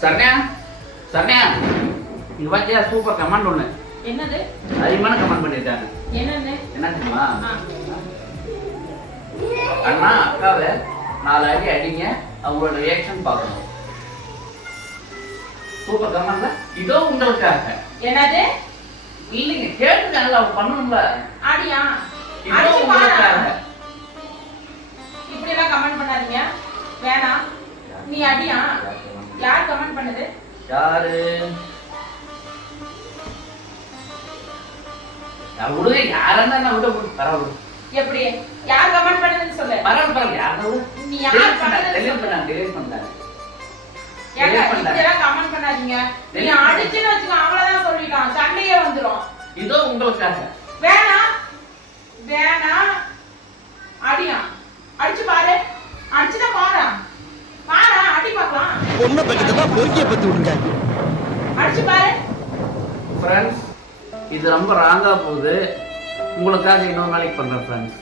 சரண்யா சரண்யா இங்க பாத்தியா super comment ஒண்ணு. என்னது? அதிகமான கமெண்ட் பண்ணிருக்காங்க. என்னன்னு? என்ன தெரியுமா? அண்ணா அக்காவை 4 அடி அடிங்க, அவங்களோட ரியாக்ஷன் பார்க்கணும். சூப்பர் கமெண்ட்ல இதோ உங்களுக்காக. என்னது? இல்லைங்க கேட்டுக்காங்கல்ல, அவங்க பண்ணணும்ல. அடியா? இதோ உங்களுக்காக. இப்படி எல்லாம் கமெண்ட் பண்ணாதீங்க, வேணாம். நீ அடியா? யார் கமெண்ட் பண்ணது? யாரு? விடுங்க, யாரா இருந்தா நான் விட பரவாயில்ல. எப்படி? யார் கமெண்ட் பண்ணதுன்னு சொல்லு. பரவாயில்ல, யாரும் நீ யார் பண்ணது? டெலீட் பண்ணாங்க. ஏங்க இப்படி எல்லாம் கமெண்ட் பண்ணாதீங்க. நீ அடிச்சுன்னு வச்சுக்கோ, அவ்வளவுதான் சொல்லிட்டான், சண்டையே வந்துரும். இதோ உங்களுக்காக. வேணாம் வேணாம். அடியா? அடிச்சு பாரு. அடிச்சுதான் பாரு. பாரு, அடி பார்க்கலாம். பொண்ணை பக்கத்துல பொறுக்கிய பத்தி விடுங்க. அடிச்சு பாரு. ஃப்ரெண்ட்ஸ், இது ரொம்ப ராங்கா போகுது. உங்களுக்காக இன்னொரு நாளைக்கு பண்றேன் ஃப்ரெண்ட்ஸ்.